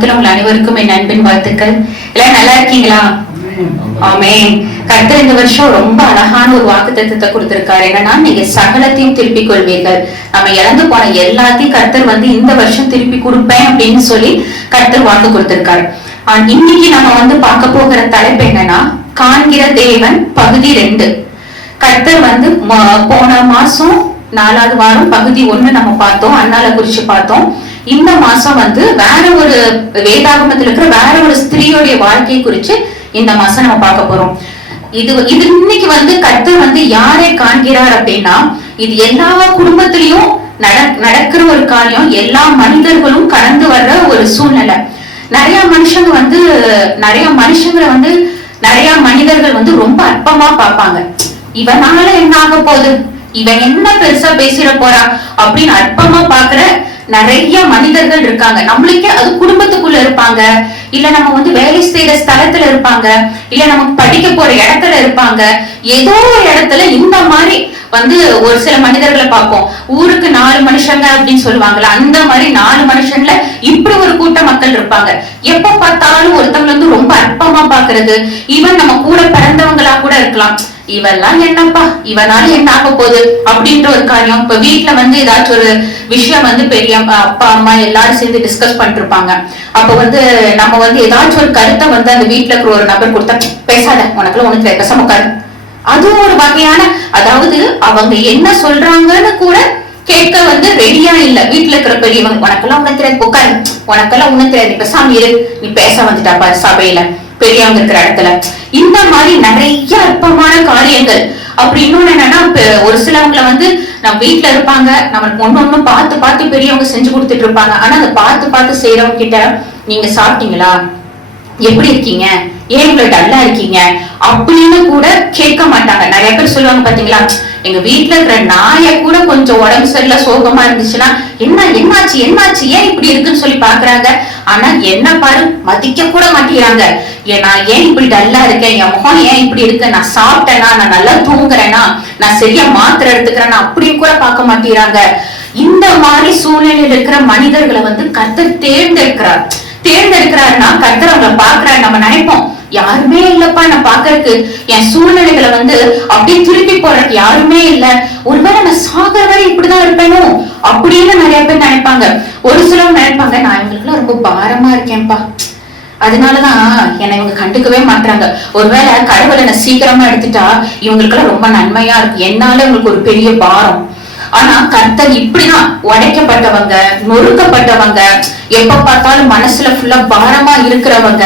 நாமத்தில் உங்கள் அனைவருக்கும் என் அன்பின் வாழ்த்துக்கள். எல்லாம் நல்லா இருக்கீங்களா? ஆமென். கர்த்தர் இந்த வருஷம் ரொம்ப அழகான ஒரு வாக்குத்தத்தத்தை கொடுத்திருக்காரு. என்னன்னா, நீங்க சகலத்தையும் திருப்பிக் கொள்வீர்கள். நம்ம இழந்து போன எல்லாத்தையும் கர்த்தர் இந்த வருஷம் திருப்பி கொடுப்பேன் அப்படின்னு சொல்லி கர்த்தர் வாக்கு கொடுத்திருக்காரு. இன்னைக்கு நம்ம பார்க்க போகிற தலைப்பு என்னன்னா, காண்கிற தேவன் பகுதி 2. கர்த்தர் போன மாசம் 4வது வாரம் பகுதி 1 நம்ம பார்த்தோம், அண்ணால குறிச்சு பார்த்தோம். இந்த மாசம் வேற ஒரு வேதாகமத்தில் இருக்கிற வேற ஒரு ஸ்திரீயோடைய வாழ்க்கையை குறிச்சு இந்த மாசம் நம்ம பார்க்க போறோம். இது இன்னைக்கு கர்த்தர் யாரை காண்கிறார் அப்படின்னா, இது எல்லா குடும்பத்திலையும் நடக்கிற ஒரு காரியம். எல்லா மனிதர்களும் கடந்து வர்ற ஒரு சூழ்நிலை. நிறைய மனிதர்கள் ரொம்ப அற்பமா பார்ப்பாங்க. இவனால என்ன ஆக போகுது, இவன் என்ன பெருசா பேசிட போறா அப்படின்னு அற்பமா பாக்குற நிறைய மனிதர்கள் இருக்காங்க. நம்மளுக்கே அது குடும்பத்துக்குள்ள இருப்பாங்க, இல்ல நம்ம வேலை செய்யற ஸ்தலத்துல இருப்பாங்க, இல்ல நம்ம படிக்க போற இடத்துல இருப்பாங்க. ஏதோ ஒரு இடத்துல இந்த மாதிரி ஒரு சில மனிதர்களை பார்ப்போம். ஊருக்கு 4 மனுஷங்க அப்படின்னு சொல்லுவாங்கல்ல, அந்த மாதிரி 4 மனுஷன்ல இப்படி ஒரு கூட்ட மக்கள் இருப்பாங்க. எப்ப பார்த்தாலும் ஒருத்தவங்க ரொம்ப அற்பமா பாக்குறது. ஈவன் நம்ம கூட பிறந்தவங்களா கூட இருக்கலாம். இவெல்லாம் என்னப்பா, இவனால என்ன ஆக போகுது அப்படின்ற ஒரு காரியம். இப்ப வீட்டுல ஏதாச்சும் ஒரு விஷயம் பெரிய அப்பா அம்மா எல்லாரும் சேர்ந்து டிஸ்கஸ் பண்ணிட்டு இருப்பாங்க. அப்ப நம்ம ஏதாச்சும் ஒரு கருத்தை அந்த வீட்டுல இருக்கிற ஒரு நபர் கொடுத்தா, பேசாத, உனக்குள்ள உனக்கு பேசாம உட்காரு. அதுவும் ஒரு வகையான, அதாவது அவங்க என்ன சொல்றாங்கன்னு கூட கேட்க ரெடியா இல்ல. வீட்டுல இருக்கிற பெரியவங்க, உனக்கெல்லாம் உனக்கு தெரியாது, உட்காரு, உனக்கெல்லாம் உனக்கு தெரியாது, நீ பேசாம இரு, நீ பேச வந்துட்டாப்பா சபையில பெரியவங்க இருக்கிற இடத்துல. இந்த மாதிரி நிறைய அற்பமான காரியங்கள். அப்படி இன்னொன்னு என்னன்னா, ஒரு சிலவங்களை நம்ம வீட்டுல இருப்பாங்க, நம்மளுக்கு ஒண்ணு பார்த்து பார்த்து பெரியவங்க செஞ்சு கொடுத்துட்டு இருப்பாங்க. ஆனா அதை பார்த்து செய்யறவங்க கிட்ட, நீங்க சாப்பிட்டீங்களா, எப்படி இருக்கீங்க, ஏன் இவ்வளவு டல்லா இருக்கீங்க அப்படின்னு கூட கேட்க மாட்டாங்க. நிறைய பேர் சொல்லுவாங்க பாத்தீங்களா, எங்க வீட்டுல இருக்கிற நாய கூட கொஞ்சம் உடம்பு சரியில்ல சோகமா இருந்துச்சுன்னா, என்னாச்சு ஏன் இப்படி இருக்குன்னு சொல்லி பாக்குறாங்க. ஆனா என்ன பாரு, மதிக்க கூட மாட்டேங்கிறாங்க. நான் ஏன் இப்படி டல்லா இருக்கேன், என் முகம் ஏன் இப்படி இருக்கு, நான் சாப்பிட்டேனா, நான் நல்லா தூங்குறேன்னா, நான் சரியா மாத்திரை எடுத்துக்கிறேன்னா அப்படின்னு கூட பார்க்க மாட்டேங்கிறாங்க. இந்த மாதிரி சூழ்நிலையில இருக்கிற மனிதர்களை கர்த்தர் தேர்ந்தெடுக்கிறாருன்னா, கர்த்தர் அவங்களை பாக்குறாரு. நம்ம நினைப்போம், யாருமே இல்லப்பா நான் பாக்குறதுக்கு, என் சூழ்நிலைகளை அப்படியே திருப்பி போறதுக்கு யாருமே இல்ல, ஒருவேளை நான் சாகிற வரை இப்படிதான் இருப்பேனோ அப்படின்னு நிறைய பேர் நினைப்பாங்க. ஒரு சிலர் நினைப்பாங்க, நான் இவங்களுக்குலாம் ரொம்ப பாரமா இருக்கேன்ப்பா, அதனாலதான் என்னை இவங்க கண்டுக்கவே மாட்டாங்க. ஒருவேளை கடவுளை என்ன சீக்கிரமா எடுத்துட்டா இவங்களுக்கெல்லாம் ரொம்ப நன்மையா இருக்கு, என்னால இவங்களுக்கு ஒரு பெரிய பாரம். ஆனா கர்த்தர் இப்படிதான் உடைக்கப்பட்டவங்க, நொறுக்கப்பட்டவங்க, எப்ப பார்த்தாலும் மனசுல ஃபுல்லா பாரமா இருக்கிறவங்க,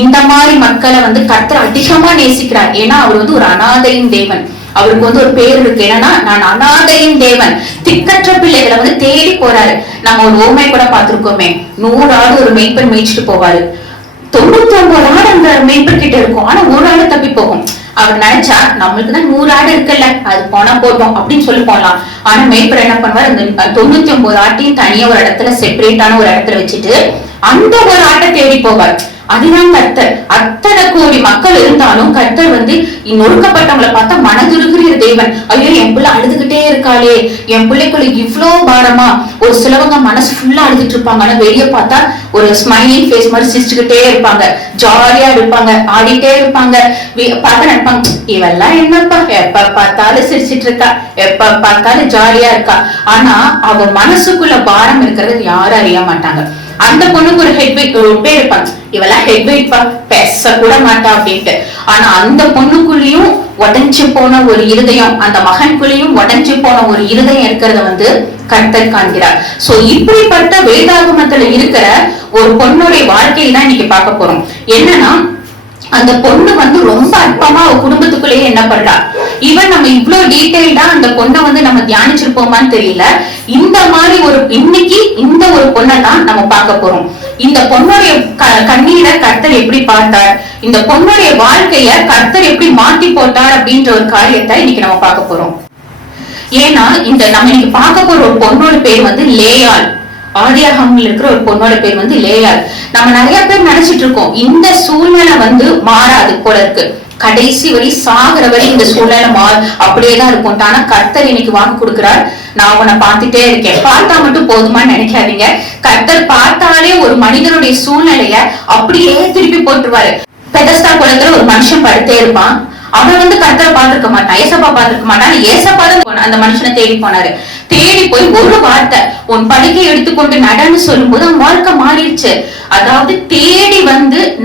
இந்த மாதிரி மக்களை கர்த்தர் அதிகமா நேசிக்கிறார். ஏன்னா அவர் ஒரு அனாதையின் தேவன். அவருக்கு ஒரு பேர் இருக்கு, என்னன்னா, நான் அனாதையின் தேவன். திக்கற்ற பிள்ளைகளை தேடி போறாரு. நம்ம ஒரு ஓமை கூட பார்த்திருக்கோமே, 100 ஆடு ஒரு மேய்ப்பன் மேய்ச்சிட்டு போவாரு. 99 ஆடு அந்த மேய்ப்பன் கிட்ட இருக்கும், ஆனா 1 ஆடு தப்பி போகும். அவர் நினைச்சா, நம்மளுக்குதான் 100 ஆடு இருக்குல்ல, அது போனா போட்டோம் அப்படின்னு சொல்லி போடலாம். ஆனா மேய்ப்பர் என்ன பண்ணுவார், அந்த 99 ஆட்டையும் தனியா ஒரு இடத்துல செப்பரேட்டான ஒரு இடத்துல வச்சுட்டு அந்த ஒரு ஆட்டை தேடி போவார். அதுதான் கர்த்தர். அத்தனை கோடி மக்கள் இருந்தாலும் கர்த்தர் நொறுக்கப்பட்டவங்களை பார்த்தா மனதுருகிற தேவன். ஐயோ, என் பிள்ளை அழுதுகிட்டே இருக்காளே, என் பிள்ளைக்குள்ள இவ்வளவு பாரமா. ஒரு சிலவங்க மனசு ஃபுல்லா அழுதுட்டு இருப்பாங்க, ஆனா வெளியே பார்த்தா ஒரு ஸ்மைலிங் ஃபேஸ் மாதிரி சிரிச்சுக்கிட்டே இருப்பாங்க, ஜாலியா இருப்பாங்க, ஆடிட்டே இருப்பாங்க. பார்த்தா நினைப்பாங்க, இவெல்லாம் என்னப்பா எப்ப பார்த்தாலும் சிரிச்சிட்டு இருக்கா, எப்ப பார்த்தாலும் ஜாலியா இருக்கா. ஆனா அவ மனசுக்குள்ள பாரம் இருக்கிறது யாரும் அறிய மாட்டாங்க. அந்த பொண்ணுக்கு ஒரு ஹெட்வெயிட் ஒரு பேர் இருப்பாங்க, இவெல்லாம் ஹெட்வெயிட் பேச கூட மாட்டா அப்படின்ட்டு. ஆனா அந்த பொண்ணுக்குள்ளயும் உடைஞ்சு போன ஒரு இருதயம், அந்த மகனுக்குள்ளயும் உடைஞ்சு போன ஒரு இருதயம் இருக்கிறத கர்த்தர் காண்கிறார். சோ இப்படிப்பட்ட வேதாகமத்துல இருக்கிற ஒரு பொண்ணுடைய வாழ்க்கையை தான் இன்னைக்கு பார்க்க போறோம். என்னன்னா, அந்த பொண்ணு ரொம்ப அற்பமா அவ குடும்பத்துக்குள்ளேயே என்ன பண்றா. ஈவன் நம்ம இவ்வளவு டீடைல்டா அந்த பொண்ணை நம்ம தியானிச்சிருப்போமான்னு தெரியல. இந்த மாதிரி இன்னைக்கு இந்த ஒரு பொண்ணை தான் நம்ம பார்க்க போறோம். இந்த பொண்ணுடைய கண்ணீரை கர்த்தர் எப்படி பார்த்தார், இந்த பொண்ணுடைய வாழ்க்கைய கர்த்தர் எப்படி மாத்தி போட்டார் அப்படின்ற ஒரு காரியத்தை இன்னைக்கு நம்ம பார்க்க போறோம். ஏன்னா நம்ம இன்னைக்கு பார்க்க போற ஒரு பொண்ணோட பேர் லேயாள். ஆதியாகமத்தில் இருக்கிற ஒரு பொண்ணோட பேர் லேயாள். நம்ம நிறைய பேர் நினைச்சிட்டு இருக்கோம், இந்த சூழ்நிலை மாறாது போல இருக்கு. கடைசி வரை சாகிற வரை இந்த சூழ்நிலை அப்படியேதான் இருக்கும். ஆனா கர்த்தர் இன்னைக்கு வாக்கு கொடுக்கிறார், நான் உன்னை பார்த்துட்டே இருக்கேன். பார்த்தா மட்டும் போதுமான்னு நினைக்காதீங்க. கர்த்தர் பார்த்தாலே ஒரு மனிதனுடைய சூழ்நிலைய அப்படியே திருப்பி போட்டுருவாரு. பெதஸ்தா குளத்துல ஒரு மனுஷன் படுத்தே இருப்பான். அவன் கர்த்தரை பார்த்திருக்க மாட்டான், ஏசப்பா பார்த்திருக்க மாட்டான். ஏசப்பா தான் அந்த மனுஷனை தேடி போனாரு. தேடி போய் ஒரு வார்த்தை, உன் படுக்கை எடுத்துக்கொண்டு நடன்னு சொல்லும் போது அவன் வாழ்க்கை மாறிடுச்சு. அதாவது தேடி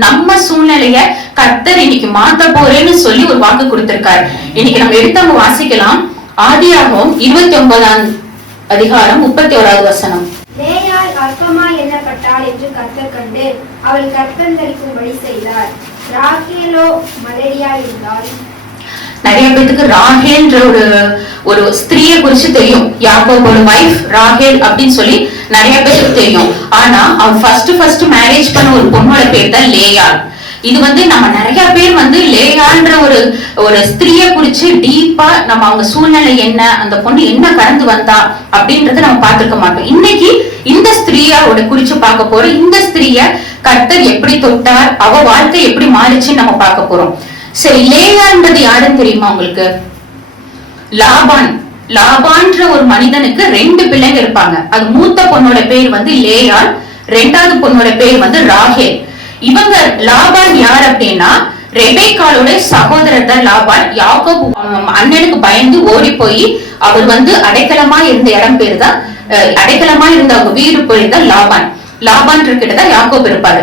நம்ம சூழ்நிலைய கர்த்தர் இன்னைக்கு மாத்த போறேன்னு சொல்லி ஒரு வாக்கு கொடுத்திருக்காரு. இன்னைக்கு நம்ம எடுத்தவங்க வாசிக்கலாம். ஆதியாகமம் 29ஆம் அதிகாரம் 31வது வசனம். லேயாள் அற்பமாய் எண்ணப்பட்டாள் என்று கர்த்தர் கண்டு அவள் கற்பந்தரிக்கும்படி செய்தார். ராகேலோ மலடியாய் இருந்தாள். நிறைய பேருக்கு ராகேல்ன்ற ஒரு ஸ்திரீயை குறிச்சு தெரியும். யாக்கோபோட வைஃப் ராகேல் அப்படின்னு சொல்லி நிறைய பேருக்கு தெரியும். ஆனா அவ ஃபர்ஸ்ட் மேரேஜ் பண்ண ஒரு பொண்ணோட பேர் தான் லேயாள். இது நம்ம நிறைய பேர் லேயான்ற ஒரு ஸ்திரீயை குறிச்சு டீப்பா நம்ம அவங்க சூழ்நிலை என்ன, அந்த பொண்ணு என்ன கடந்து வந்தா அப்படின்றத நம்ம பார்த்திருக்க மாட்டோம். இன்னைக்கு இந்த ஸ்திரீயோட குறிச்சு பார்க்க போறோம். இந்த ஸ்திரீய கர்த்தர் எப்படி தொட்டார், அவ வாழ்க்கை எப்படி மாறிச்சுன்னு நம்ம பார்க்க போறோம். சரி, லேயான்றது யாருன்னு தெரியுமா உங்களுக்கு? லாபான்ற ஒரு மனிதனுக்கு 2 பிள்ளைங்க இருப்பாங்க. அது மூத்த பொண்ணோட பேர் லேயாள், 2வது பொண்ணோட பேர் ராகேல். இவங்க லாபான் யார் அப்படின்னா ரெபேக்காளோட சகோதரர் தான் லாபான். யாக்கோபு அண்ணனுக்கு பயந்து ஓடி போய் அவர் அடைக்கலமா இருந்த இடம் பேரு தான், அடைக்கலமா இருந்த அவங்க வீடு பேர் தான் லாபான் கிட்டதான் யாக்கோபு இருப்பாரு.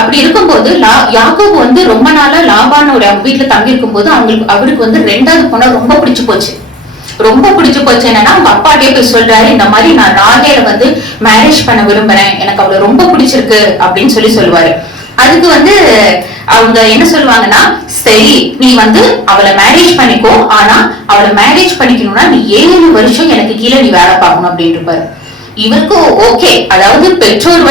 அப்படி இருக்கும்போது யாக்கோபு ரொம்ப நாளா லாபானோட வீட்டுல தங்கி இருக்கும் போது அவருக்கு 2வது பொண்ணை ரொம்ப பிடிச்சு போச்சு. என்னன்னா அவங்க அப்பாட்டே போய் சொல்றாரு, இந்த மாதிரி நான் ராகேல மேரேஜ் பண்ண விரும்புறேன், எனக்கு அவளை ரொம்ப பிடிச்சிருக்கு அப்படின்னு சொல்லுவாரு. அதுக்கு அவங்க என்ன சொல்லுவாங்கன்னா, சரி நீ அவளை மேரேஜ் பண்ணிக்கோ, ஆனா அவளை மேரேஜ் பண்ணிக்கணும்னா நீ 7 வருஷம் எனக்கு கீழே நீ வேலை பார்க்கணும் அப்படின்னு இருப்பாரு. இவருக்கும் ஓகே, அதாவது பெற்றோர்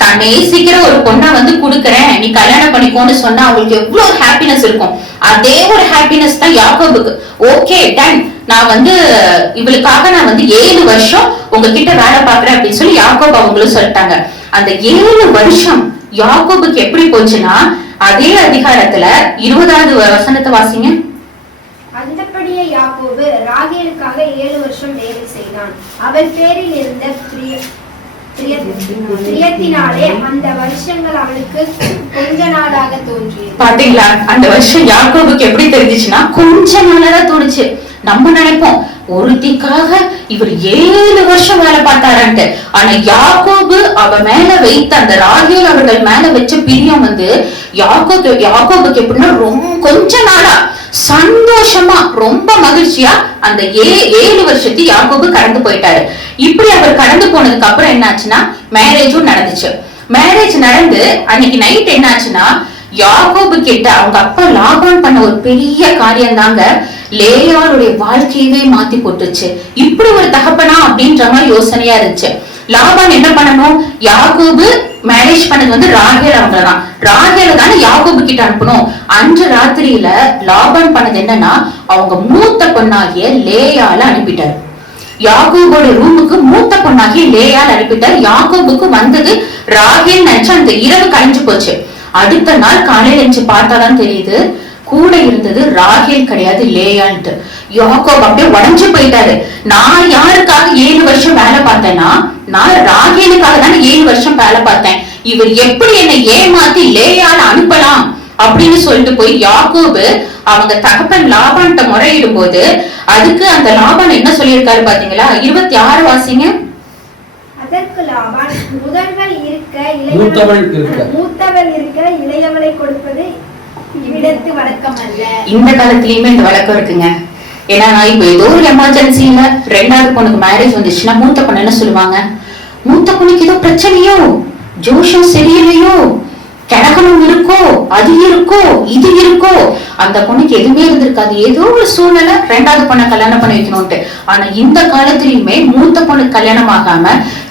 தான் நேசிக்கிற ஒரு பொண்ணை குடுக்கறேன், நீ கல்யாணம் பண்ணிக்கோன்னு சொன்னா அவங்களுக்கு எவ்வளவு ஹாப்பினஸ் இருக்கும். அதே ஒரு ஹாப்பினஸ் தான் யாக்கோபுக்கு. ஓகே டன், நான் இவளுக்காக நான் 7 வருஷம் உங்ககிட்ட வேலை பாக்குறேன் அப்படின்னு சொல்லி யாக்கோபு அவங்களும் சொல்லிட்டாங்க. அந்த 7 வருஷம் யாக்கோபுக்கு எப்படி போச்சுன்னா, அதே அதிகாரத்துல 20வது வசனத்தை வாசிங்க. அந்தபடியே யாக்கோபு ராகேலுக்காக 7 வருஷம் வேலை செய்தான். அவள் பேரில் இருந்த பிரியத்தினாலே அந்த வருஷங்கள் அவளுக்கு கொஞ்ச நாளாக தோன்றியது. பாத்தீங்களா, அந்த வருஷம் யாக்கோபுக்கு எப்படி தெரிஞ்சுச்சுன்னா கொஞ்ச நாளாதான் தோணுச்சு. நம்ம நினைப்போம் ஒருத்திக்காக இவர் 7 வருஷம் வேலை பார்த்தாரான்ட்டு. ஆனா யாக்கோபு அவ மேல வைத்த அந்த ராகேல் அவர்கள் மேல வச்ச பிரியம் யாக்கோபுக்கு எப்படின்னா கொஞ்ச நாளா சந்தோஷமா ரொம்ப மகிழ்ச்சியா அந்த 7 வருஷத்தை யாக்கோபு கடந்து போயிட்டாரு. இப்படி அவர் கடந்து போனதுக்கு அப்புறம் என்னாச்சுன்னா மேரேஜும் நடந்துச்சு. மேரேஜ் நடந்து அன்னைக்கு நைட் என்னாச்சுன்னா, யாக்கோபு கிட்ட அவங்க அப்பா லாபான் பண்ண ஒரு பெரிய காரியம் தாங்க லேயாளுடைய வாழ்க்கையவே மாத்தி போட்டுச்சு. இப்படி ஒரு தகப்பனா அப்படின்ற மாதிரி யோசனையா இருந்துச்சு. லாபான் என்ன பண்ணணும், யாக்கோபு மேரேஜ் பண்ணது ராகேல் அவங்கதான். ராகேல தானே யாக்கோபு கிட்ட அனுப்பணும். அன்று ராத்திரியில லாபான் பண்ணது என்னன்னா, அவங்க மூத்த பொண்ணாகிய லேயால அனுப்பிட்டாரு. யாக்கோபோட ரூமுக்கு மூத்த பொண்ணாகிய லேயால் அனுப்பிட்டார். யாக்கோபுக்கு வந்தது ராகேல் நினைச்சு அந்த இரவு கழிஞ்சு போச்சு. அடுத்த நாள் காலையில எழுந்து பார்த்தாதான் தெரியுது, கூட இருந்தது ராகேல் கிடையாது, லேயான்ட்டு. யாக்கோபு அப்படியே உடஞ்சு போயிட்டாரு. நான் யாருக்காக 7 வருஷம் வேலை பார்த்தேன்னா, நான் ராகேலுக்காக தானே 7 வருஷம் வேலை பார்த்தேன். இவர் எப்படி என்னை ஏமாத்தி லேயால அனுப்பலாம் அப்படின்னு சொல்லிட்டு போய் யாக்கோபு அவங்க தகப்பன் லாபான்ட்ட முறையிடும் போது, அதுக்கு அந்த லாபான் என்ன சொல்லியிருக்காரு பாத்தீங்களா? 26 வாசிங்க. அதற்கு லாபான், மூத்தவள் இருக்க இளையவளை கொடுப்பது இவ்விடத்து வழக்கம் அல்ல. இந்த காலத்திலயுமே இந்த வழக்கம் இருக்குங்க. ஏன்னா நான் இப்ப ஏதோ ஒரு எமர்ஜென்சில 2வது பொண்ணுக்கு மேரேஜ் வந்துச்சுன்னா மூத்த பொண்ணு என்ன சொல்லுவாங்க, மூத்த பொண்ணுக்கு ஏதோ பிரச்சனையோ, ஜோஷம் சரியில்லையோ, கிடக்கணும் இருக்கோ, அது இருக்கோ, இது இருக்கோ. அந்த பொண்ணுக்கு எதுவுமே இருந்திருக்காது. ஏதோ ஒரு சூழ்நிலை 2வது பொண்ணை கல்யாணம் பண்ணி வைக்கணும்ட்டு. ஆனா இந்த காலத்திலயுமே மூத்த பொண்ணுக்கு கல்யாணம் ஆகாம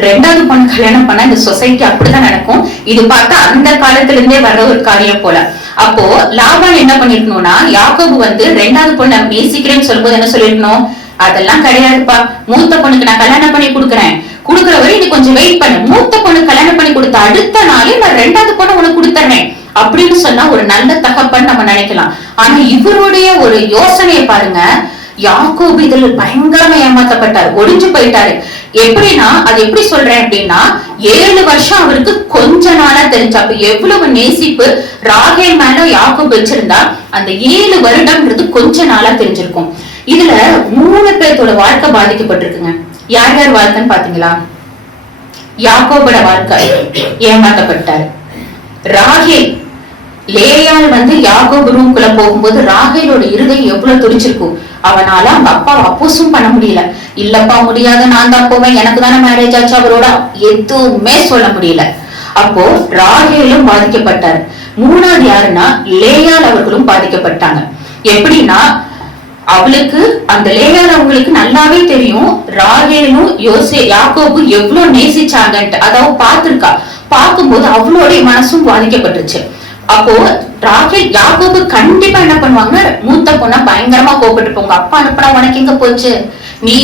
2வது பொண்ணு கல்யாணம் பண்ண இந்த சொசைட்டி அப்படிதான் நடக்கும். இது பார்த்தா அந்த காலத்துல இருந்தே வர்ற ஒரு காரியம் போல. அப்போ லாபான் என்ன பண்ணிருக்கணும்னா, யாக்கோபு 2வது பொண்ணை நேசிக்கிறேன்னு சொல்லும்போது என்ன சொல்லிருக்கணும், அதெல்லாம் கிடையாதுப்பா, மூத்த பொண்ணுக்கு நான் கல்யாணம் பண்ணி கொடுக்குற வரை நீ கொஞ்சம் வெயிட் பண்ணு. மூத்த பொண்ணு கல்யாணம் பண்ணி கொடுத்த அடுத்த நாளே நான் 2வது பொண்ணு உனக்கு கொடுத்துறேன் அப்படின்னு சொன்னா ஒரு நல்ல தகப்பன் நம்ம நினைக்கலாம். ஆனா இவருடைய ஒரு யோசனையை பாருங்க. யாக்கோபு இதுல பயங்கரமா ஏமாத்தப்பட்டார், ஒளிஞ்சு போயிட்டாரு. எப்படின்னா அது எப்படி சொல்றேன் அப்படின்னா 7 வருஷம் அவருக்கு கொஞ்ச நாளா தெரிஞ்சு. அப்ப எவ்வளவு நேசிப்பு ராகேல் மேல யாக்கோபு வச்சிருந்தா அந்த 7 வருடம்ன்றது கொஞ்ச நாளா தெரிஞ்சிருக்கும். இதுல 3 பேர்த்தோட வாழ்க்கை பாதிக்கப்பட்டிருக்குங்க. யார் யார் வாழ்க்கைன்னு பாத்தீங்களா? யாக்கோபோட வாழ்க்கை ஏமாற்றப்பட்டார். ராகேல், லேயாள் யாக்கோபு ரூம்குள்ள போகும்போது ராகேலோட இருதயம் எவ்வளவு துடிச்சிருக்கும். அவனால அவங்க அப்பா அப்போசும் பண்ண முடியல. இல்லப்பா முடியாது, நான் தான் போவேன், எனக்கு தானே மேரேஜ் ஆச்சு, அவரோட எதுவுமே சொல்ல முடியல. அப்போ ராகேலும் பாதிக்கப்பட்டார். 3வது யாருன்னா லேயாள் அவர்களும் பாதிக்கப்பட்டாங்க. எப்படின்னா அவளுக்கு அந்த லேயாள் அவங்களுக்கு நல்லாவே தெரியும் ராகேலும் யாக்கோபு எவ்வளவு நேசிச்சாங்கன்ட்டு. அதாவது பார்த்திருக்கா. பார்க்கும்போது அவளோட மனசும் பாதிக்கப்பட்டுருச்சு. அப்போ ராகேல் யாக்கோபு கண்டிப்பா என்ன பண்ணுவாங்க, மூத்த பொண்ணா பயங்கரமா கோபப்பட்டு போங்க. அப்பா அனுப்புனா உனக்கு எங்க போச்சு, நீ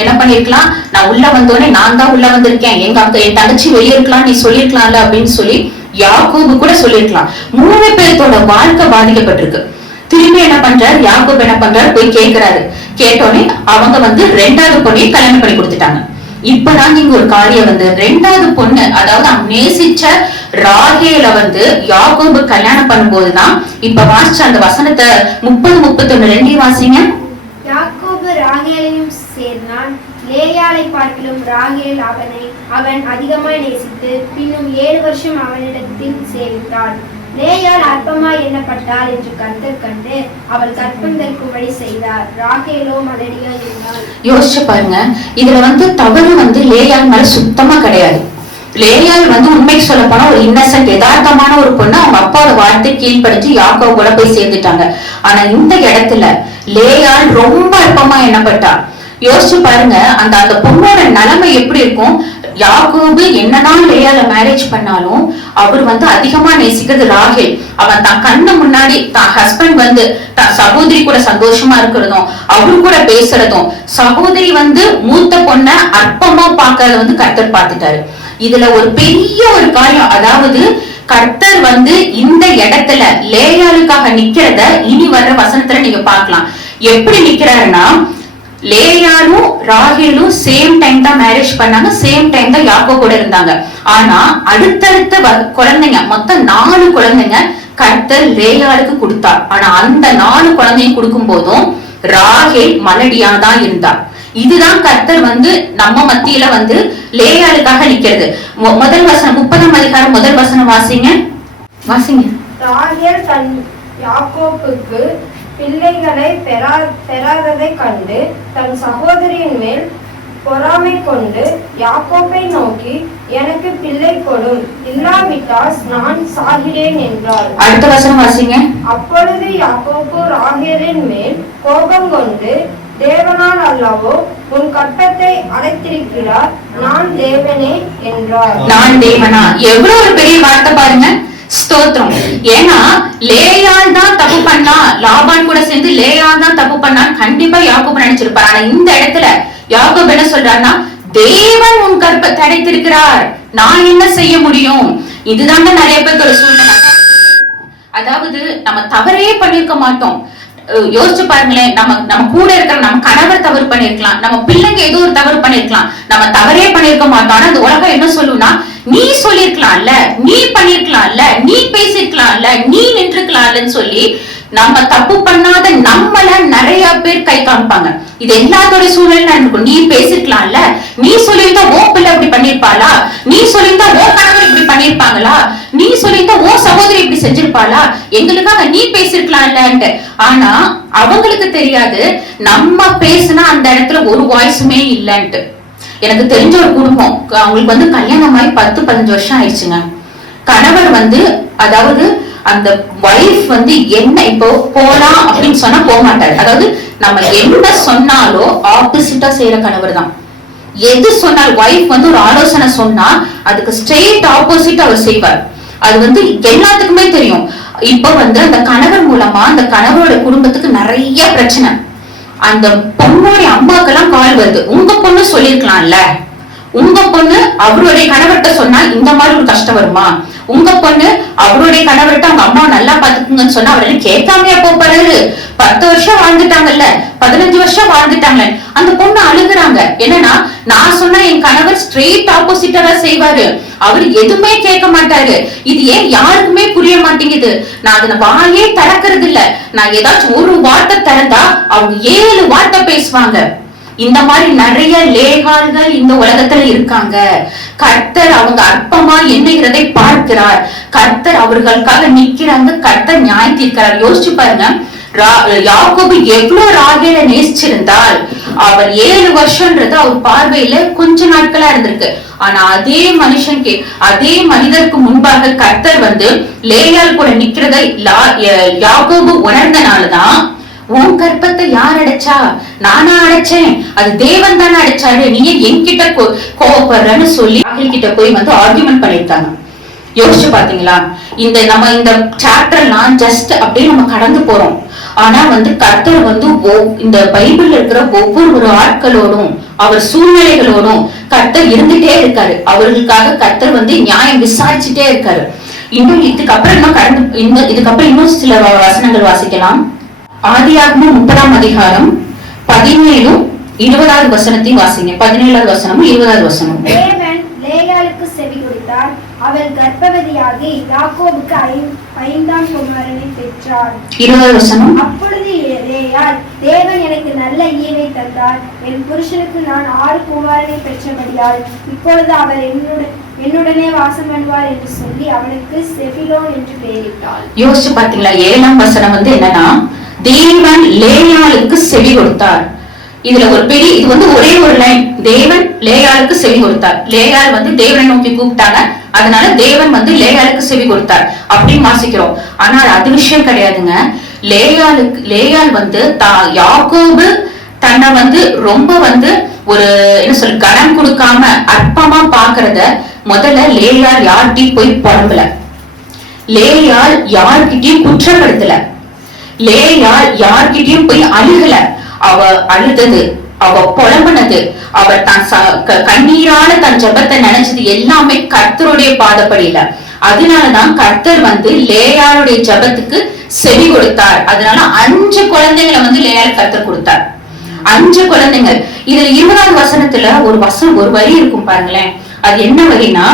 என்ன பண்ணிருக்கலாம், நான் உள்ள வந்தோடனே நான் தான் உள்ள வந்திருக்கேன், என் தங்கச்சி வெளியே இருக்கலாம், நீ சொல்லிருக்கலாம்ல அப்படின்னு சொல்லி யாக்கோபு கூட சொல்லிருக்கலாம். 3 பேர்த்தோட வாழ்க்கை பாதிக்கப்பட்டிருக்கு. திரும்பி என்ன பண்றாரு யாக்கோபு, என்ன பண்றாரு, போய் கேட்கிறாரு. கேட்டோடனே அவங்க 2வது பொண்ணையும் கல்யாணம் பண்ணி கொடுத்துட்டாங்க. இப்பதான் இங்க ஒரு காரியம் 2வது பொண்ணு, அதாவது அவன் நேசிச்ச ராகேல யாக்கோபு கல்யாணம் பண்ணும்போதுதான் இப்ப வாசிச்ச அந்த வசனத்தை 30-31 ரெண்டையும் வாசிங்க. யாக்கோபு ராகேலையும் சேர்ந்தான். லேயாளை பார்க்கிலும் ராகேல் அவன் அதிகமாய் நேசித்து பின்னும் 7 வருஷம் அவனிடத்தில் சேவித்தாள். லேயாள் அற்பமாய் எண்ணப்பட்டாள் என்று கர்த்தர் கண்டு அவள் கற்பந்தற்கும்படி செய்தார். ராகேலோ மலடியாய் இருந்தாள். யோசிச்சு பாருங்க. இதுல தவறு லேயாள் மேல சுத்தமா கிடையாது. லேயாள் உண்மைக்கு சொல்ல போனா ஒரு இன்னசென்ட் யதார்த்தமான ஒரு பொண்ணு. அவங்க அப்பாவோட வார்த்தை கீழ்படிச்சு யாக்கோபு கூட போய் சேர்ந்துட்டாங்க. ஆனா இந்த இடத்துல லேயாள் ரொம்ப அற்பமா எண்ணப்பட்டா. யோசிச்சு பாருங்க அந்த அந்த பொண்ணோட நிலைமை எப்படி இருக்கும். யாக்கோபு என்னதான் லேயால மேரேஜ் பண்ணாலும் அவர் அதிகமா நேசிக்கிறது ராகேல். அவன் தான் கண்ணு முன்னாடி தான் ஹஸ்பண்ட் தான் சகோதரி கூட சந்தோஷமா இருக்கிறதும் அவரு கூட பேசுறதும், சகோதரி மூத்த பொண்ண அற்பமா பாக்குறத கர்த்தர் பார்த்துட்டாரு. இதுல ஒரு பெரிய ஒரு காரியம், அதாவது கர்த்தர் இந்த இடத்துல லேயாளுக்காக நிக்கிறத இனி வர்ற வசனத்துல நீங்க பாக்கலாம். எப்படி நிக்கிறாருன்னா, லேயாலும் ராகேலும் சேம் டைம் தான் மேரேஜ் பண்ணாங்க, சேம் டைம் தான் யாக்கோபு கூட இருந்தாங்க. ஆனா அடுத்தடுத்த குழந்தைங்க, மொத்தம் 4 குழந்தைங்க கர்த்தர் லேயாளுக்கு கொடுத்தார். ஆனா அந்த 4 குழந்தைங்க கொடுக்கும் போதும் ராகேல் மலடியா தான் இருந்தார். இதுதான் கர்த்தர் நம்ம மத்தியில லேயாளுக்காக நிக்கிறது. முதல் வசனம் 30ஆம் அதிகாரம் முதல் வசனம் வாசிங்க. ராகேல் தன் யாக்கோபுக்கு பிள்ளைகளை பெறாததை கண்டு தன் சகோதரியின் மேல் பொறாமை கொண்டு யாக்கோபை நோக்கி, எனக்கு பிள்ளை கொடும், இல்லாவிட்டால் நான் சாகிறேன் என்றார். அடுத்த வசனம் வாசிங்க. அப்பொழுது யாக்கோபு ராகேலின் மேல் கோபம் கொண்டு, தேவனால் அல்லவோ உன் கற்பத்தை அடைத்திருக்கிறார், நான் தேவனே என்றார். நான் தேவனா? எவ்வளவு ஒரு பெரிய வார்த்தை பாருங்க. ஸ்தோத்திரம். ஏன்னா லேயாள் தான் தப்பு பண்ணா, லாபான் கூட சேர்ந்து லேயாள் தான் தப்பு பண்ணா கண்டிப்பா யாக்கோபு நினைச்சிருப்பார். ஆனா இந்த இடத்துல யாக்கோபு என்ன சொல்றாருன்னா, தேவன் உன் கற்பத்தை அடைத்திருக்கிறார், நான் என்ன செய்ய முடியும்? இதுதாங்க நிறைய பேருக்கு ஒரு சூழ்நிலை. அதாவது நம்ம தவறே பண்ணிருக்க மாட்டோம். யோசிச்சு பாருங்களேன், நம்ம கூட இருக்கிற நம்ம கணவர் தவறு பண்ணிருக்கலாம், நம்ம பிள்ளைங்க ஏதோ ஒரு தவறு பண்ணிருக்கலாம், நம்ம தவறே பண்ணிருக்க மாட்டோம். ஆனா அந்த உலகம் என்ன சொல்லுனா, நீ சொல்லிருக்கலாம்ல, நீ பண்ணிருக்கலாம்ல, நீ பேசிருக்கலாம்ல, நீ நின்றுக்கலாம்லன்னு சொல்லி நம்ம தப்பு பண்ணாத நம்மள நிறைய பேர் கை காமிப்பாங்க. இது எல்லாத்தோட சூழ்நிலை இருக்கும். நீ பேசிருக்கலாம்ல, நீ சொல்லியிருந்தா ஓ பிள்ளை இப்படி பண்ணிருப்பாளா, நீ சொல்லியிருந்தா ஓ கணவர் இப்படி பண்ணிருப்பாங்களா, நீ சொல்லியிருந்தா ஓ சகோதரி இப்படி செஞ்சிருப்பாளா, எங்களுக்காக நீ பேசிருக்கலாம்ல. ஆனா அவங்களுக்கு தெரியாது நம்ம பேசினா அந்த இடத்துல ஒரு வாய்ஸுமே இல்லைன்ட்டு. எனக்கு தெரிஞ்ச ஒரு குடும்பம், அவங்களுக்கு கல்யாணம் ஆகி 10-15 வருஷம் ஆயிடுச்சுங்க. கணவர் அதாவது அந்த வைஃப் என்ன இப்போ போலாம் அப்படின்னு சொன்னா போக மாட்டாரு. அதாவது நம்ம என்ன சொன்னாலோ ஆப்போசிட்டா செய்யற கணவர் தான். எது சொன்னால் வைஃப் ஒரு ஆலோசனை சொன்னா அதுக்கு ஸ்ட்ரெயிட் ஆப்போசிட் அவர் செய்வார். அது எல்லாத்துக்குமே தெரியும். இப்ப அந்த கணவர் மூலமா அந்த கணவரோட குடும்பத்துக்கு நிறைய பிரச்சனை. அந்த பொண்ணோட அம்மாக்கெல்லாம் கால் வருது, உங்க பொண்ணு சொல்லிருக்கலாம்ல, உங்க பொண்ணு அவருடைய கணவர்கிட்ட சொன்னா இந்த மாதிரி ஒரு கஷ்டம் வருமா? உங்க பொண்ணு அவருடைய கணவர்கிட்ட அவங்க அம்மா நல்லா பாத்துக்குங்கன்னு சொன்னா அவரை கேட்காமையா போறாரு? 10 வருஷம் வாழ்ந்துட்டாங்கல்ல, 15 வருஷம் வாழ்ந்துட்டாங்கல்ல. அந்த பொண்ணு அழுகுறாங்க. என்னன்னா, நான் சொன்னா என் கணவர் ஸ்ட்ரெயிட் ஆப்போசிட்டா தான் செய்வாரு, அவர் எதுவுமே கேட்க மாட்டாரு. இது ஏன் யாருக்குமே புரிய மாட்டேங்குது. நான் அதன வாயே திறக்கிறது இல்ல. நான் ஏதாச்சும் ஒரு வார்த்தை திறந்தா அவங்க 7 வார்த்தை பேசுவாங்க. இந்த மாதிரி நிறைய லேகால்கள் இந்த உலகத்துல இருக்காங்க. கர்த்தர் அவங்க அற்பமா எண்ணுகிறதை பார்க்கிறார். கர்த்தர் அவர்களுக்காக நிக்கிறாங்க. கர்த்தர் நியாயம் தீர்க்கிறார். யோசிச்சு பாருங்க, யாக்கோபு எவ்வளவு ராகேலை நேசிச்சிருந்தால் அவர் 7 வருஷம்ன்றது அவர் பார்வையில கொஞ்ச நாட்களா இருந்திருக்கு. ஆனா அதே மனுஷனுக்கு, அதே மனிதருக்கு முன்பாக கர்த்தர் லேயால் கூட நிக்கிறதை யாக்கோபு உணர்ந்தனாலதான், உன் கற்பத்தை யார் அடைச்சா? நானா அடைச்சேன், அது தேவன் தானே அடைச்சாரு, நீ என்கிட்ட கோவப்படுறன்னு சொல்லி ராகேல் கிட்ட போய் ஆர்குமெண்ட் பண்ணிருக்காங்க. யோசிச்சு பாத்தீங்களா? நம்ம இந்த சாப்டர்லாம் ஜஸ்ட் அப்படியே நம்ம கடந்து போறோம். ஆனா கர்த்தர் இந்த பைபிள்ல இருக்கிற ஒவ்வொரு ஆட்களோடும் அவர் சூழ்நிலைகளோடும் கர்த்தர் இருந்துட்டே இருக்காரு. அவர்களுக்காக கர்த்தர் நியாயம் விசாரிச்சுட்டே இருக்காரு. இன்னும் இதுக்கப்புறம் இன்னும் சில வசனங்கள் வாசிக்கலாம். ஆதியாகமம் 30ஆம் அதிகாரம் 17 20வது வசனத்தை வாசிங்க. 17வது வசனமும் 20வது வசனமும். தேவன் லேயாளுக்கு செவி கொடுத்தார். அவள் கர்ப்பவதியாகி யாக்கோபுக்கு 5ஆம் குமாரனை பெற்றார். 20வது வசனம். அப்பொழுது லேயாள், தேவன் எனக்கு நல்ல ஈவை தந்தார், என் புருஷனுக்கு நான் 6 குமாரனை பெற்றபடியால் இப்பொழுது அவர் என்னுடனே வாசம் பண்ணுவார் என்று சொல்லி அவனுக்கு செபிலோன் என்று பெயரிட்டாள். யோசிச்சு பாத்தீங்களா? 7ஆம் வசனம் என்னன்னா, தேவன் லேயாளுக்கு செவி கொடுத்தார். இதுல ஒரு பெரிய இது ஒரே ஒரு லைன், தேவன் லேயாளுக்கு செவி கொடுத்தார். லேயாள் தேவனை நோக்கி கூப்பிட்டாங்க, அதனால தேவன் லேயாளுக்கு செவி கொடுத்தார் அப்படின்னு வாசிக்கிறோம். ஆனால் அது விஷயம் கிடையாதுங்க. லேயாள் யாக்கோபு தன்னை ரொம்ப ஒரு என்ன சொல்ல கடன் கொடுக்காம அற்பமா பாக்குறத முதல்ல லேயாள் யார்கிட்டயும் போய் புலம்பல, லேயாள் யார்கிட்டயும் குற்றப்படுத்தல, லேயாள் யார்கிட்டயும் போய் அழுகல. அவ அழுதது, அவ புலம்புனது, அவ தான் கண்ணீரான தன் ஜபத்தை நினைச்சது எல்லாமே கர்த்தருடைய பாதப்படியில. அதனாலதான் கர்த்தர் லேயாளுடைய ஜபத்துக்கு செவி கொடுத்தார். அதனால 5 குழந்தைங்களை லேயாள் கர்த்தர் கொடுத்தார். 5 குழந்தைகள். இதுல 20வது வசனத்துல ஒரு வரி இருக்கும் பாருங்களேன். அது என்ன வரினா,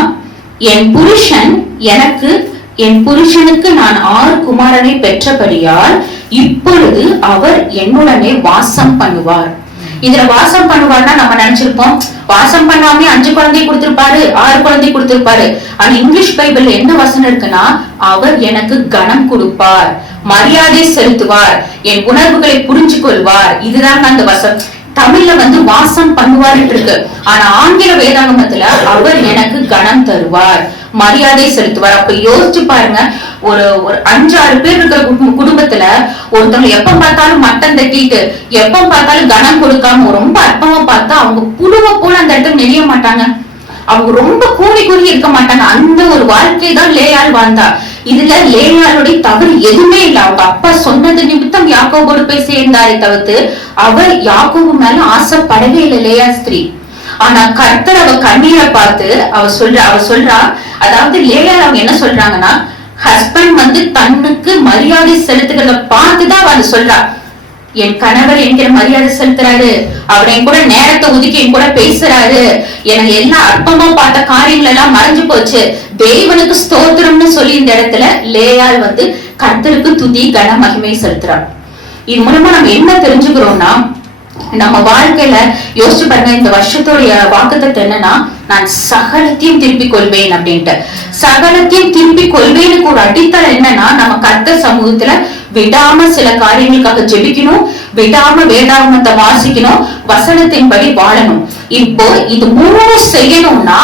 என் புருஷனுக்கு நான் 6 குமாரனை பெற்றபடியால் இப்பொழுது அவர் என்னுடனே வாசம் பண்ணுவார். இதுல வாசம் பண்ணுவார்னா நம்ம நினைச்சிருப்போம் வாசம் பண்ணாமே 5 குழந்தை கொடுத்திருப்பாரு, 6 குழந்தை கொடுத்திருப்பாரு. ஆனா இங்கிலீஷ் பைபிள்ல என்ன வசனம் இருக்குன்னா, அவர் எனக்கு கனம் கொடுப்பார், மரியாதை செலுத்துவார், என் உணர்வுகளை புரிஞ்சு கொள்வார். இதுதான் அந்த வசனம். தமிழ்ல வாசம் பண்ணுவார் இருக்கு. ஆனா ஆங்கில வேதாகமத்துல அவர் எனக்கு கனம் தருவார், மரியாதை செலுத்துவார். அப்ப யோசிச்சு பாருங்க, ஒரு 5-6 பேர் இருக்கிற குடும்பத்துல ஒருத்தவங்க எப்ப பார்த்தாலும் மட்டன் தட்டிட்டு, எப்ப பார்த்தாலும் கனம் கொடுக்காம ரொம்ப அற்பமா பார்த்தா அவங்க புழுவ போல அந்த இடத்துல நெளிய மாட்டாங்க, அவங்க ரொம்ப கூடி இருக்க மாட்டாங்க. அந்த ஒரு வாழ்க்கை தான் லேயாள் வாழ்ந்தா. இதுல லேயாளுடைய தவறு எதுவுமே இல்லை. அவங்க அப்பா சொன்னது நிமித்தம் யாக்கோபோடு போய் சேர்ந்தாரே தவிர்த்து அவர் யாக்கோபு மேல ஆசைப்படவே இல்லை லேயாள் ஸ்திரீ. ஆனா கர்த்தர் அவ கண்ணீரை பார்த்து அவ சொல்றா, அதாவது லேயாள் அவங்க என்ன சொல்றாங்கன்னா, ஹஸ்பண்ட் தன்னுக்கு மரியாதை செலுத்துகிறத பார்த்துதான் அவ சொல்றா, என் கணவர் என்கிற மரியாதை செலுத்துறாரு, அவர் என் கூட நேரத்தை ஒதுக்கி என் கூட பேசுறாரு, எனக்கு எல்லாம் அற்பமா பார்த்த காரியங்கள் எல்லாம் மறைஞ்சு போச்சு, தேவனுக்கு ஸ்தோத்திரம்னு சொல்லி இந்த இடத்துல லேயாள் கர்த்தருக்கு துதி கன மகிமை செலுத்துறார். இது மூலமா நம்ம என்ன தெரிஞ்சுக்கிறோம்னா, நம்ம வாழ்க்கையில யோசிச்சு பாருங்க, இந்த வருஷத்தோடைய வாக்குத்தத்தம் என்னன்னா, நான் சகலத்தையும் திருப்பிக் கொள்வேன் அப்படின்ட்டு. சகலத்தையும் திருப்பிக் கொள்வேனுக்கு ஒரு அடித்தளம் என்னன்னா, நம்ம கர்த்தர் சமூகத்துல விடாம சில காரியங்களுக்காக ஜெபிக்கணும், விடாம வேதாகமத்தை வாசிக்கணும், வசனத்தின்படி வாழணும். இப்போ இது மூணு செய்யணும்னா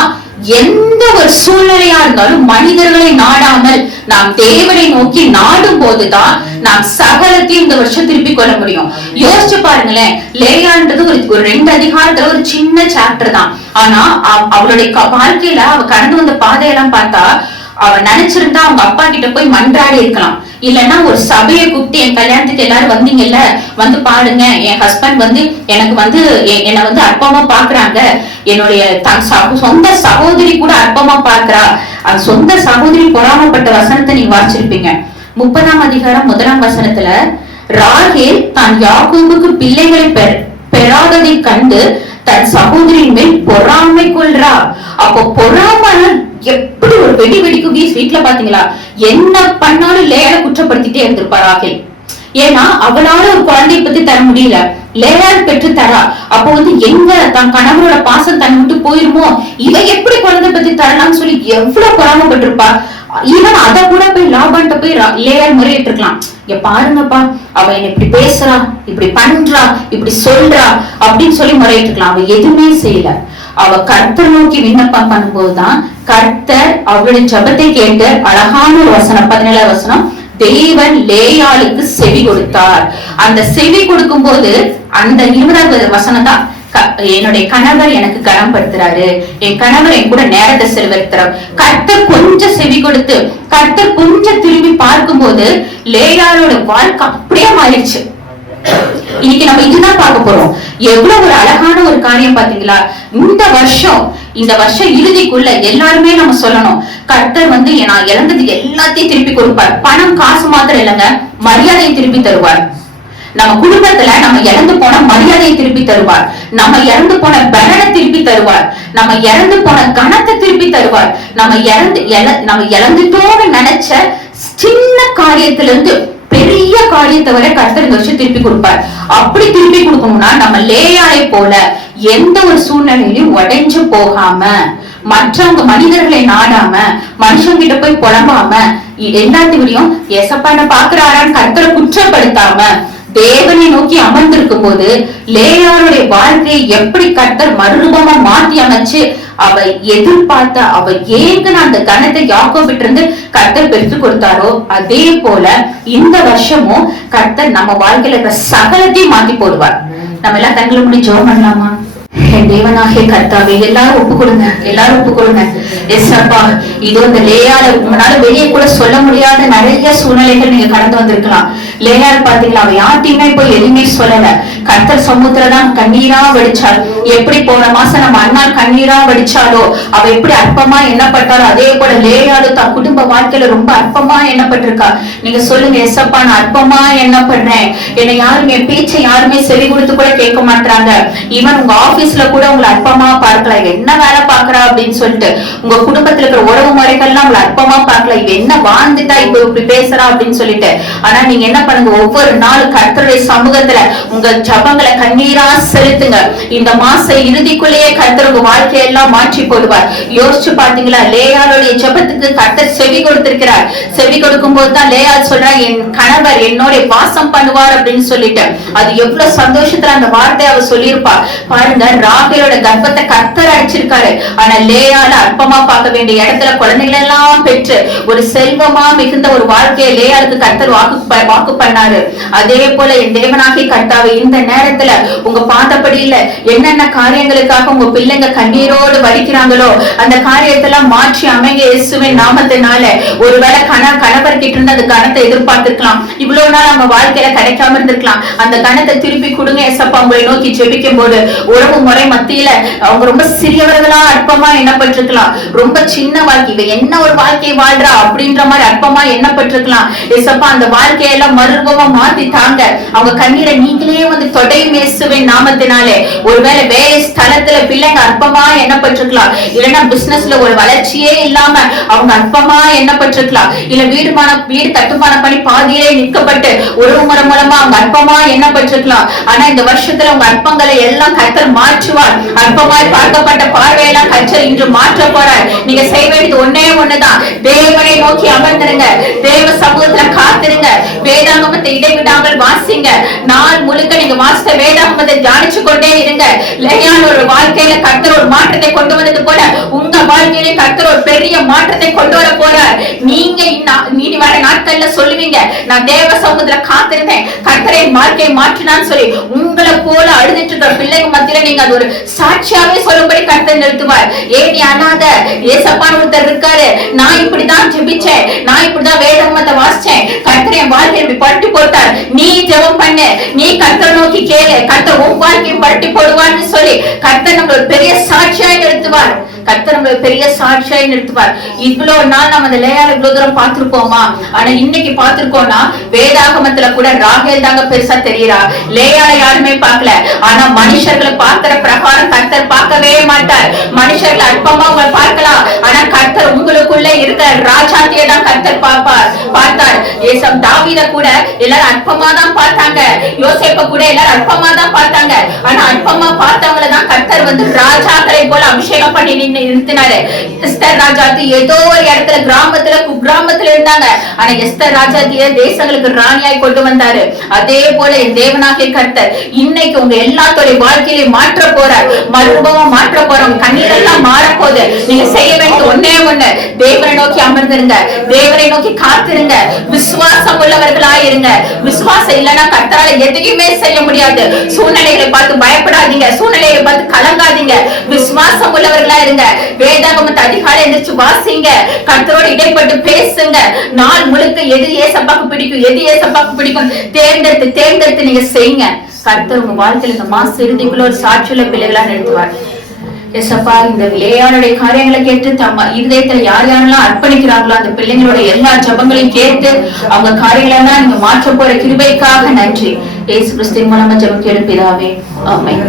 எந்த ஒரு சூழ்நிலையா இருந்தாலும் மனிதர்களை நாடாமல் நாம் தேவனை நோக்கி நாடும் போதுதான் நாம் சகலத்தையும் இந்த வருஷம் திருப்பிக் கொள்ள முடியும். யோசிச்சு பாருங்களேன், லேயான்றது ஒரு 2 அதிகாரத்துல ஒரு சின்ன சாப்டர் தான். ஆனா அவளுடைய வாழ்க்கையில அவ கடந்து வந்த பாதையெல்லாம் பார்த்தா அவன் நினைச்சிருந்தா அவங்க அப்பா கிட்ட போய் மன்றாடி இருக்கலாம். இல்லன்னா ஒரு சபையை கூப்பிட்டு என் கல்யாணத்துக்கு எல்லாரும் வந்தீங்கல்ல, வந்து பாருங்க, என் ஹஸ்பண்ட் வந்து எனக்கு வந்து என்னை வந்து அற்பமா பாக்குறாங்க, என்னுடைய சொந்த சகோதரி கூட அற்பமா பாக்குறா. அந்த சொந்த சகோதரி பொறாமப்பட்ட வசனத்தை நீங்க வாசிச்சிருப்பீங்க. 30ஆம் அதிகாரம் 1ஆம் வசனத்துல ராகேல் தான் யாக்கோபுக்கு பிள்ளைகளை பெறாததை கண்டு தன் சகோதரியின் மேல் பொறாமை கொள்றா. அப்போ பொறாமை எப்படி ஒரு வெடி வெடிக்குகி வீட்டுல பாத்தீங்களா? என்ன பண்ணாலும் லேயால குற்றப்படுத்திட்டே இருந்திருப்பா ராகேல். ஏன்னா அவளால ஒரு குழந்தைய பத்தி தர முடியல, லேயால் பெற்று தரா. அப்போ வந்து எங்க தன் கணவரோட பாசம் தன் விட்டு போயிருமோ, இவ எப்படி குழந்தை பத்தி தரலாம்னு சொல்லி எவ்வளவு பொறாமப்பட்டிருப்பா. ஈவன் அத கூட போய் லாபான்ட்ட போய் லேயால் முறையிட்டு இருக்கலாம். இங்க பாருங்கப்பா, அவ என்ன இப்படி பேசுறா, இப்படி பண்றா, இப்படி சொல்றா அப்படின்னு சொல்லி முறையிட்டு இருக்கலாம். அவ எதுவுமே செய்யல. அவ கர்த்தர் நோக்கி விண்ணப்பம் பண்ணும்போதுதான் கர்த்தர் அவளுடைய ஜபத்தை கேட்டு அழகான ஒரு வசனம், 17ஆம் வசனம், தேவன் லேயாளுக்கு செவி கொடுத்தார். அந்த செவி கொடுக்கும் போது அந்த 20ஆவது வசனம் தான், என்னுடைய கணவர் எனக்கு கனப்படுத்துறாரு, என் கணவர் என் கூட நேரத்தை செலவழிக்கிறார். கர்த்தர் கொஞ்சம் செவி கொடுத்து கர்த்தர் கொஞ்சம் திரும்பி பார்க்கும் போது லேயாளோட வாழ்க்கை அப்படியே மாறிடுச்சு. இன்னைக்கு நம்ம இதுதான் பார்க்க போறோம். எவ்வளவு ஒரு அழகான ஒரு காரியம் பாத்தீங்களா? இந்த வருஷம் இறுதிக்குள்ள எல்லாருமே நம்ம சொல்லணும், கர்த்தர் வந்து நான் இழந்தது எல்லாத்தையும் திருப்பி கொடுப்பார். பணம் காசு மாத்திரம் இல்லைங்க, மரியாதையை திருப்பி தருவார். நம்ம குடும்பத்துல நம்ம இழந்து போன மரியாதையை திருப்பி தருவார். நம்ம இறந்து போன பலனை திருப்பி தருவார். நம்ம இறந்து போன கணத்தை திருப்பி தருவார். நம்ம இழந்துட்டோன்னு நினைச்ச சின்ன காரியத்துல இருந்து பெரிய காரியத்தை வரை கர்த்தர் இந்த வருஷம் திருப்பி கொடுப்பார். அப்படி திருப்பி கொடுக்கணும்னா நம்ம லேயாளை போல எந்த ஒரு சூழ்நிலையிலும் உடைஞ்சு போகாம, மற்றவங்க மனிதர்களை நாடாம, மனுஷங்கிட்ட போய் புலம்பாம, எல்லாத்தையும் எசப்பான பாக்குறாரான்னு கர்த்தரை குற்றப்படுத்தாம தேவனை நோக்கி அமர்ந்திருக்கும் போது லேயாளுடைய வாழ்க்கையை எப்படி கர்த்தர் மறுரூபமா மாற்றி அமைச்சு அவ எதிர்பார்த்த, அவ ஏங்கன அந்த கணத்தை யாக்கோபிட்டு இருந்து கர்த்தர் பெற்று கொடுத்தாரோ, அதே போல இந்த வருஷமும் கர்த்தர் நம்ம வாழ்க்கையில இருக்கிற சகலத்தையும் மாத்தி போடுவார். நம்ம எல்லாம் தங்களை முடி ஜெபம் பண்ணலாமா? என் தேவனாகிய கர்த்தாவே, எல்லாரும் ஒப்பு கொடுங்க, எல்லாரும் ஒப்பு கொடுங்க. எஸ்அப்பா, இது இந்த லேயால உங்களால வெளியே கூட சொல்ல முடியாத நிறைய சூழ்நிலைகள் நீங்க கடந்து வந்திருக்கலாம். லேயால் பாத்தீங்களா, அவ யார்ட்டையுமே போய் எதுவுமே சொல்லல. கர்த்தர் சமுத்திரதான் கண்ணீரா வடிச்சாள். எப்படி போன மாசம் நம்ம அண்ணால் கண்ணீரா வடிச்சாலோ, அவ எப்படி அற்பமா எண்ணப்பட்டாலோ, அதே போல லேயாலு தன் குடும்ப வாழ்க்கையில ரொம்ப அற்பமா எண்ணப்பட்டிருக்கா. நீங்க சொல்லுங்க, எஸ்அப்பா நான் அற்பமா எண்ணப்படுறேன், என்னை யாருமே என் பேச்சை யாருமே செவி கொடுத்து கூட கேட்க மாட்டாங்க. ஈவன் உங்க ஆபீஸ்ல கூட உங்களை அற்பமா பார்க்கலாம், என்ன வேலை பாக்குறா அப்படின்னு சொல்லிட்டு. உங்க குடும்பத்துல இருக்கிற உறவு முறைகள்லாம் உங்களை அற்பமா பார்க்கலாம், இவ என்ன வாழ்ந்துட்டா இப்ப இப்படி பேசுறா அப்படின்னு சொல்லிட்டு. ஆனா நீங்க என்ன பண்ணுங்க, ஒவ்வொரு நாளும் கர்த்தருடைய சமூகத்துல உங்க ஜபங்களை கண்ணீரா செலுத்துங்க. இந்த மாச இறுதிக்குள்ளேயே கர்த்தர் உங்க வாழ்க்கையெல்லாம் மாற்றி போடுவார். யோசிச்சு பாத்தீங்களா, லேயாளுடைய ஜபத்துக்கு கர்த்தர் செவி கொடுத்திருக்கிறார். செவி கொடுக்கும் போதுதான் லேயாள் சொல்றா, என் கணவர் என்னோட வாசம் பண்ணுவார் அப்படின்னு சொல்லிட்டு. அது எவ்வளவு சந்தோஷத்துல அந்த வார்த்தை அவ சொல்லியிருப்பா பாருங்க. ராகேலோட கர்ப்பத்தை கர்த்தர் அடிச்சிருக்காரு. ஆனா லேயால அற்பமா பார்க்க வேண்டிய இடத்துல குழந்தைகள் எல்லாம் பெற்று ஒரு செல்வமா மிகுந்த ஒரு வாழ்க்கையை லேயாளுக்கு கர்த்தர் வாக்கு பண்ணாரு. அதே போல என் தேவனாகிய கர்த்தாவே, இந்த நேரத்துல உங்க பாதப்படியில என்னென்ன காரியங்களுக்காக உங்க பிள்ளைங்க கண்ணீரோடு வடிக்கிறாங்களோ அந்த காரியத்தெல்லாம் மாற்றி அமைங்க இயேசுவின் நாமத்தினால. ஒருவேளை கணவர் கிட்ட இருந்து அந்த கணத்தை எதிர்பார்த்திருக்கலாம், இவ்வளவு நாள் அவங்க வாழ்க்கையில கிடைக்காம இருந்திருக்கலாம். அந்த கணத்தை திருப்பி கொடுங்க ஏசப்பா. உங்களை நோக்கி ஜெபிக்கும் போது உறவு முறை மத்தியில அவங்க ரொம்ப சிறியவர்களா அற்பமா எண்ணப்பட்டிருக்கலாம். ரொம்ப சின்ன வாழ்க்கை, என்ன ஒரு வாழ்க்கையை வாழ்றா அப்படின்ற மாதிரி அற்பமா எண்ணப்பட்டிருக்கலாம். ஏசப்பா அந்த வாழ்க்கையெல்லாம் மறுரூபமா மாத்தி தாங்க. அவங்க கண்ணீரை நீங்களே வந்து தொடையும் இயேசுவின் நாமத்தினாலே. ஒருவேளை வேலை ஸ்தலத்துல பிள்ளைங்க அற்பமா எண்ணப்பட்டிருக்கலாம், இல்லைன்னா பிசினஸ்ல ஒரு வளர்ச்சியே இல்லாம அவங்க அற்பமா எண்ணப்பட்டிருக்கலாம், இல்ல வீடு கட்டுமானம் பண்ணி பாதியிலே நிற்கப்பட்டு உறவு முறை மூலமா அவங்க அற்பமா எண்ணப்பட்டிருக்கலாம். ஆனா இந்த வருஷத்துல உங்க அற்பங்களை எல்லாம் கர்த்தர் மாற்றுவார். அற்பமாய் பார்க்கப்பட்ட பார்வையெல்லாம் கர்த்தர் இன்று மாற்ற போறார். நீங்க செய்ய வேண்டியது ஒன்னே ஒண்ணுதான், தேவனை நோக்கி அமர்ந்திருங்க, தேவ சமூகத்துல காத்திருங்க, வேதாகமத்தை இடைவிடாமல் வாசிங்க. நாள் முழுக்க நீங்க வாசித்த வேதாகமத்தை தியானிச்சு கொண்டே இருங்க. லேயாள் ஒரு வாழ்க்கையில கர்த்தர் ஒரு மாற்றத்தை கொண்டு வந்தது போல உங்க வாழ்க்கையில கர்த்தர் ஒரு பெரிய மாற்றத்தை கொண்டு வர போறார். நீங்க இனி வர நாட்கள்ல சொல்லுவீங்க, நான் தேவ சமூகத்துல காத்திருந்தேன், கர்த்தரை வாழ்க்கையை மாற்றினான்னு சொல்லி. உங்களை போல அழுதுட்டு இருக்கிற பிள்ளைங்க மத்தியில நீங்க அது ஒரு சாட்சியாவே சொல்லும்படி கர்த்தர் நிறுத்துவார். ஏன் நீ அனாத, ஏசப்பான்னு ஒருத்தர் இருக்காரு, நான் இப்படிதான் வாழ்க்கையை இப்படி பரட்டி போட்டார். நீ ஜெபம் பண்ணு, நீ கர்த்தரை நோக்கி கேளு, கர்த்தர் உன் வாழ்க்கையை பரட்டி போடுவான்னு சொல்லி கர்த்தர் நம்மள பெரிய சாட்சியாய் நிறுத்துவார். கர்த்தர் நம்மள பெரிய சாட்சியாய் நிறுத்துவார். இவ்வளவு நாள் நம்ம அந்த லேயாளை இவ்வளவு தூரம் பார்த்திருப்போமா? ஆனா இன்னைக்கு பார்த்திருக்கோம்னா வேதாகமத்துல கூட ராகேல் தாங்க பெருசா தெரியுறா. லேயாளை யாருமே பார்க்கல. ஆனா மனுஷர்களை பார்க்கிற பிரகாரம் கர்த்தர் பார்க்கவே மாட்டார். மனுஷர்களை அற்பமா உங்களை பார்க்கலாம், ஆனா கர்த்தர் உங்களுக்குள்ள இருக்கிற ராஜாத்தியை தான் கர்த்தர் பார்த்தார். தாவீத கூட எல்லாரும் அற்பமா தான் பார்த்தாங்க, யோசேப்ப கூட எல்லாரும் அற்பமா தான் பார்த்தாங்க. ஆனா அற்பமா பார்த்தவங்களை தான் கர்த்தர் வந்து ராஜாக்களை போல அபிஷேகம் பண்ணி நிறுத்தினாரு. எஸ்தர் ராஜாத்தி ஏதோ ஒரு இடத்துல கிராமத்துல குக்கிராமத்துல இருந்தாங்க, ஆனா எஸ்தர் ராஜாத்திய தேசங்களுக்கு ராணியாய் கொண்டு வந்தாரு. அதே போல என் தேவனாகிய கர்த்தர் இன்னைக்கு உங்க எல்லாத்தோட வாழ்க்கையில மாற்ற போறார். மறுபடியும் மாற்ற போறோம். கண்ணீர் எல்லாம் மாறப்போகுது. நீங்க செய்ய வேண்டிய ஒன்னே ஒண்ணு, தேவனை நோக்கி அமர்ந்திருங்க, தேவனை நோக்கி காத்திருங்க, விசுவாசம் உள்ளவர்களா இருங்க. விசுவாசம் இல்லைன்னா கர்த்தரால எதையுமே செய்ய முடியாது. சூழ்நிலைகளை பார்த்து பயப்படாதீங்க, சூழ்நிலைகளை பார்த்து கலங்காதீங்க, விசுவாசம் உள்ளவர்களா இருங்க. வேதாகமத்தை அதிகாலை எந்திரிச்சு வாசிங்க, கர்த்தரோடு இடைப்பட்டு பேசுங்க. நாள் முழுக்க எது ஏசப்பாக்கு பிடிக்கும், எது ஏசப்பாக்கு பிடிக்கும் தேர்ந்தெடுத்து நீங்க செய்யுங்க. கர்த்தர் உங்க வாழ்க்கையில இந்த மாச இறுதிக்குள்ள ஒரு சாட்சியுள்ள பிள்ளைகளா நிறுத்துவார். எசப்பா, இந்த லேயாளுடைய காரியங்களை கேட்டு தம்ம இருதயத்துல யார் யாரெல்லாம் அர்ப்பணிக்கிறாங்களோ அந்த பிள்ளைங்களோட எல்லா ஜபங்களையும் கேட்டு அவங்க காரியங்களெல்லாம் நீங்க மாற்ற போற கிருபைக்காக நன்றி. இயேசு கிறிஸ்துவின் மூலமா ஜெபம் கேளும் பிதாவே, ஆமென்.